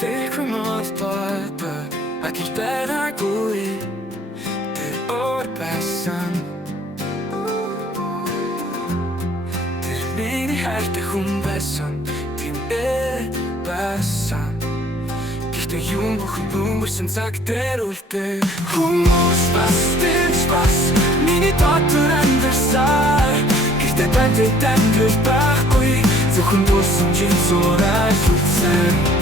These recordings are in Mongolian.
Fikri mos bata Aki benar gui Ter or besan Ter nini herte hun besan Tim besan Gihte yung bukhun bumursan sakter ulte Humus bas, stills bas Mini tatur endersar Gihte bente dendur bakui Zukhun bursun jin zorar futsen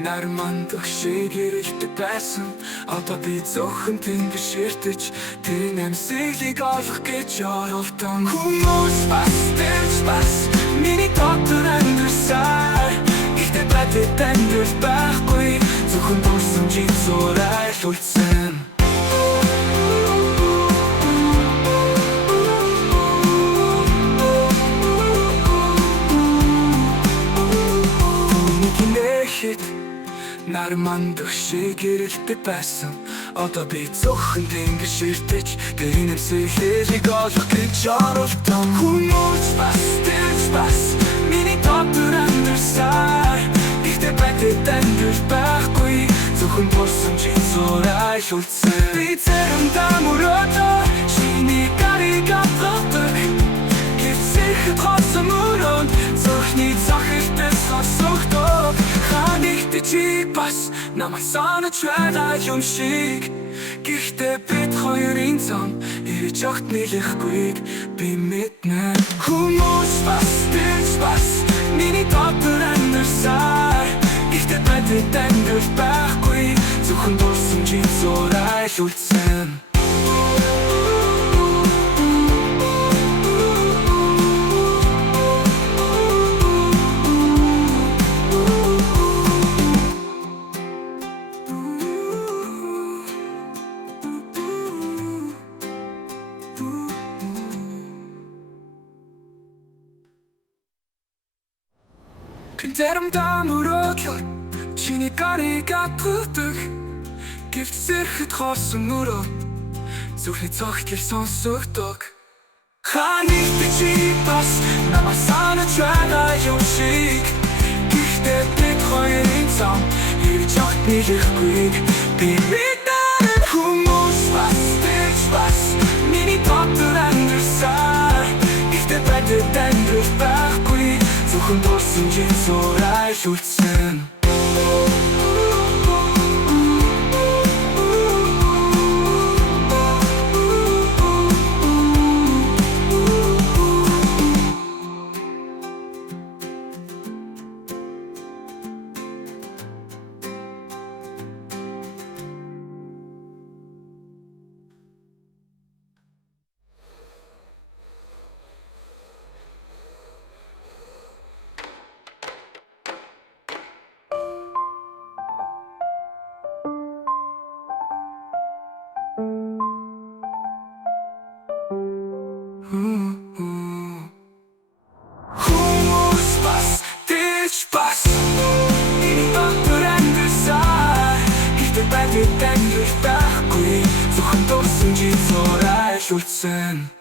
Нармандах шигэрэлтэй байсан Одоо би зөвхөн тэнгэр ширтэж Тэр нэмсэглийг олох гэж оролдсон Хүмүүс бас, тэрч бас Миний дотор амьдрсаар Гэхдээ байтад амьдрал байхгүй Зөвхөн дурсан жин зурай үлдсэн Нармандах шигэрэлтэй байсан Одоо би зөвхөн тэнгэр ширтэж Тэр нэмсэглийг олох гэж оролдсон Хүмүүс бас, тэрч бас Миний дотор амьдрсаар Гэхдээ байтад амьдрал байхгүй Зөвхөн бурсан жин зурай үлдсэн Би заримдаа мөрөөдөө Чиний гарыг авдаг Гэвсэхэд хосон өрөөнд Зөвхний захиртай сонсогдог Ханигт чи бас намайг санаж байгаа юм шиг Гэхдээ бид хоёрын зам ирж огт нийлэхгүйг би мэднэ Хүмүүс бас, тэрч бас Миний дотор амьдрсаар Гэхдээ байтад амьдрал байхгүй Зөвхөн дурсан жин зурай үлдсэн Заримдаа мөрөөдлөг Чиний гарыг авдаг Гэвч зэрхэд хорсон өрөө Зүрхний цогтлыг сонсогдог Ханигт чи бас намайг санаж байгаа юм шиг Гэхдээ бид хоёрын зам ирж огт нийлэхгүйг би мэднэ Хүмүүс бас, тэрч бас Миний дотор амьдрсаар Гэхдээ байтад амьдрал байхгүй Зөвхөн дурсан жин зурай үлдсэн Хүмүүс бас, тэрч бас Миний дотор амьдрсаар Гэхдээ байтад амьдрал байхгүй Зөвхөн дурсан жин зурай үлдсэн